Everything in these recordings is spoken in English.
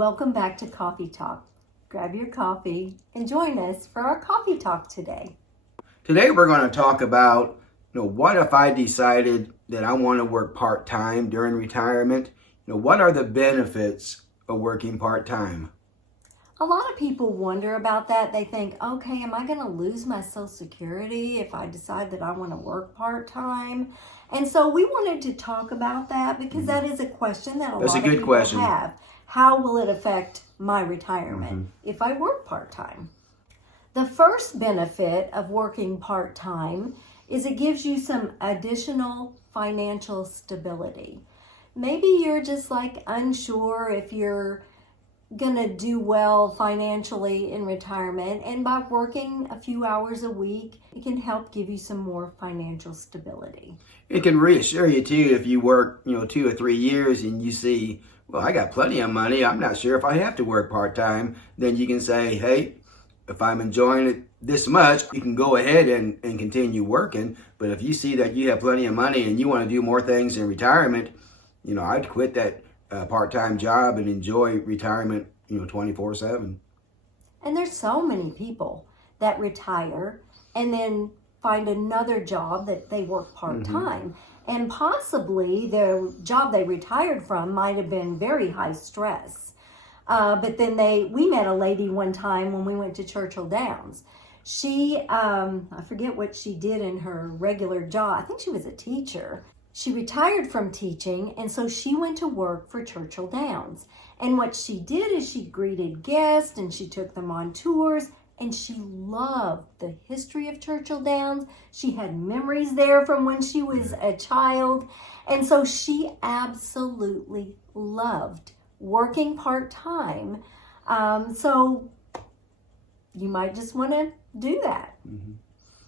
Welcome back to Coffee Talk. Grab your coffee and join us for our coffee talk today. Today we're going to talk about, what if I decided that I want to work part-time during retirement? What are the benefits of working part-time? A lot of people wonder about that. They think, okay, am I going to lose my Social Security if I decide that I want to work part-time? And so we wanted to talk about that because that is a question that a lot of people have. How will it affect my retirement if I work part-time? The first benefit of working part-time is it gives you some additional financial stability. Maybe you're just unsure if you're gonna do well financially in retirement, and by working a few hours a week, it can help give you some more financial stability. It can reassure you too if you work, 2 or 3 years and you see, well, I got plenty of money. I'm not sure if I have to work part-time. Then you can say, hey, if I'm enjoying it this much, you can go ahead and continue working. But if you see that you have plenty of money and you want to do more things in retirement, I'd quit that part-time job and enjoy retirement, 24/7. And there's so many people that retire and then find another job that they work part-time. And possibly the job they retired from might have been very high stress. But then we met a lady one time when we went to Churchill Downs. She, I forget what she did in her regular job. I think she was a teacher. She retired from teaching, and so she went to work for Churchill Downs. And what she did is she greeted guests and she took them on tours, and she loved the history of Churchill Downs. She had memories there from when she was a child. And so she absolutely loved working part-time. So you might just want to do that.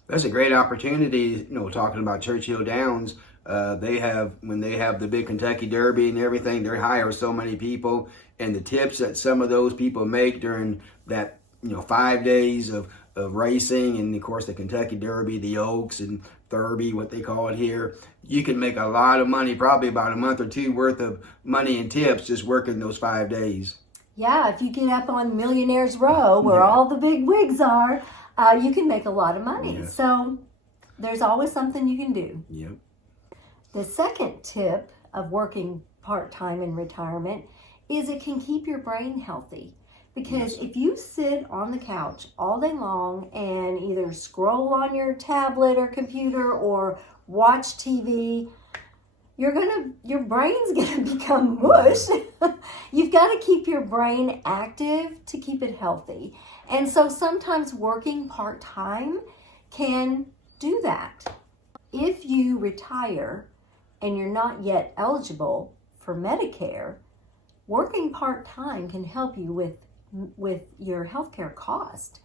That's a great opportunity, talking about Churchill Downs. When they have the big Kentucky Derby and everything, they hire so many people, and the tips that some of those people make during that 5 days of racing, and of course the Kentucky Derby, the Oaks and Derby, what they call it here, you can make a lot of money, probably about a month or two worth of money in tips just working those 5 days. Yeah, if you get up on Millionaire's Row where all the big wigs are, you can make a lot of money. Yeah. So there's always something you can do. Yep. The second tip of working part-time in retirement is it can keep your brain healthy. Because if you sit on the couch all day long and either scroll on your tablet or computer or watch TV, your brain's gonna become mush. You've got to keep your brain active to keep it healthy. And so sometimes working part-time can do that. If you retire and you're not yet eligible for Medicare, working part-time can help you with your healthcare cost.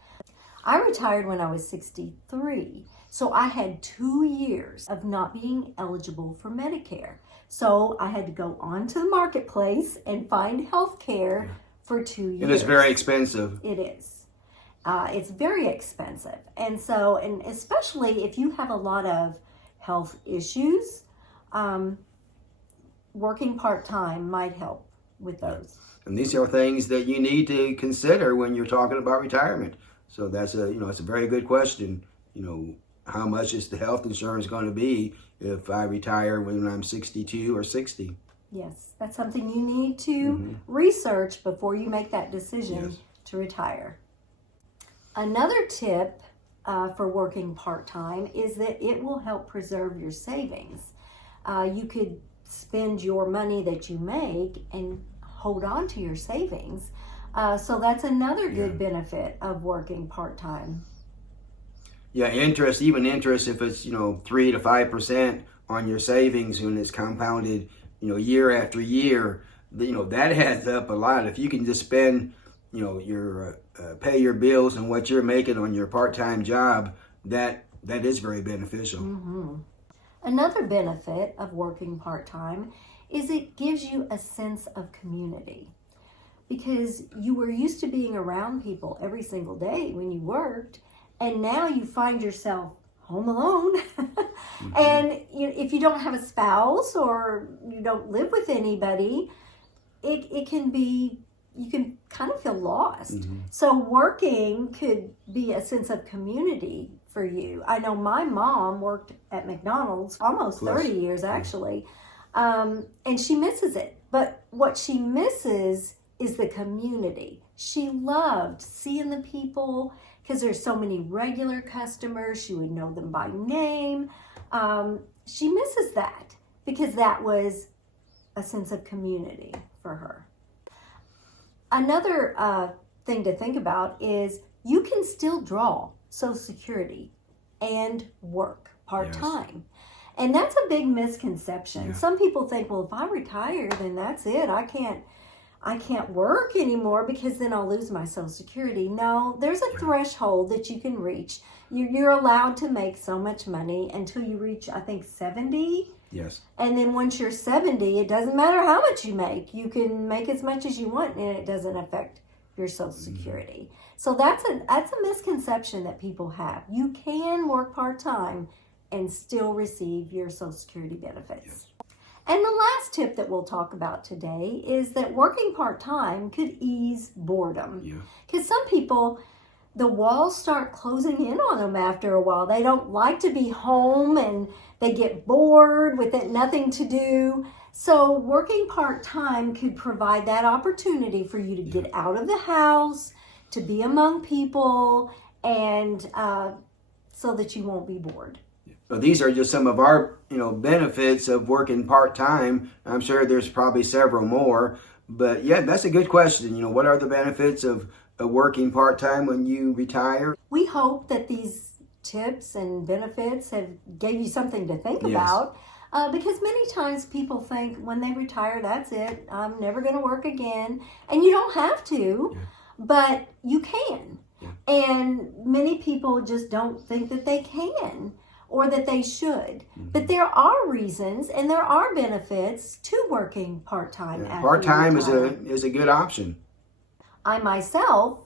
I retired when I was 63, so I had 2 years of not being eligible for Medicare. So I had to go onto the marketplace and find healthcare for 2 years. And it's very expensive. It is. It's very expensive. And especially if you have a lot of health issues, working part-time might help with those. And these are things that you need to consider when you're talking about retirement. So that's it's a very good question. How much is the health insurance going to be if I retire when I'm 62 or 60? Yes, that's something you need to research before you make that decision to retire. Another tip for working part-time is that it will help preserve your savings. You could spend your money that you make and hold on to your savings. So that's another good benefit of working part-time. Yeah, even interest if it's 3 to 5% on your savings when it's compounded year after year, that adds up a lot. If you can just spend your pay your bills and what you're making on your part-time job, that is very beneficial. Another benefit of working part-time is it gives you a sense of community, because you were used to being around people every single day when you worked, and now you find yourself home alone. And if you don't have a spouse or you don't live with anybody, it can be you can kind of feel lost. Mm-hmm. So working could be a sense of community for you. I know my mom worked at McDonald's almost 30 years actually, and she misses it. But what she misses is the community. She loved seeing the people because there's so many regular customers. She would know them by name. She misses that because that was a sense of community for her. Another thing to think about is you can still draw Social Security and work part-time. Yes. And that's a big misconception. Yeah. Some people think, well, if I retire, then that's it. I can't work anymore because then I'll lose my Social Security. No, there's a threshold that you can reach. You're allowed to make so much money until you reach, I think, 70. Yes. And then once you're 70, it doesn't matter how much you make. You can make as much as you want, and it doesn't affect your Social Security. So that's a misconception that people have. You can work part-time and still receive your Social Security benefits. Yes. And the last tip that we'll talk about today is that working part-time could ease boredom. Yeah. Because some people, the walls start closing in on them after a while. They don't like to be home and they get bored with it, nothing to do. So working part-time could provide that opportunity for you to get out of the house, to be among people, and so that you won't be bored. Well, these are just some of our, benefits of working part-time. I'm sure there's probably several more, but yeah, that's a good question. What are the benefits of working part-time when you retire? We hope that these tips and benefits have gave you something to think about, because many times people think when they retire, that's it, I'm never going to work again. And you don't have to, but you can. Yeah. And many people just don't think that they can or that they should. Mm-hmm. But there are reasons and there are benefits to working part-time. Yeah. Part-time is a good option. I myself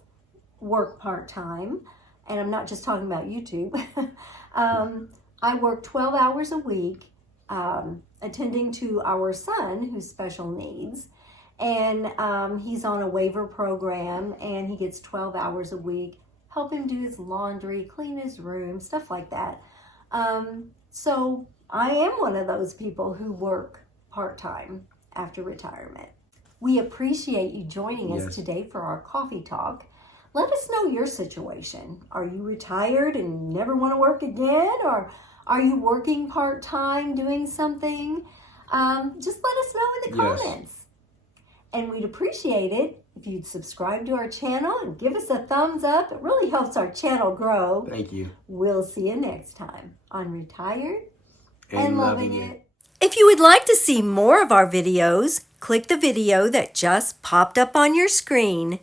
work part-time, and I'm not just talking about YouTube. I work 12 hours a week attending to our son who's special needs. And he's on a waiver program, and he gets 12 hours a week. Help him do his laundry, clean his room, stuff like that. So I am one of those people who work part-time after retirement. We appreciate you joining us today for our coffee talk. Let us know your situation. Are you retired and never want to work again? Or are you working part-time doing something? Just let us know in the comments. And we'd appreciate it if you'd subscribe to our channel and give us a thumbs up. It really helps our channel grow. Thank you. We'll see you next time on Retired and Loving It. If you would like to see more of our videos, click the video that just popped up on your screen.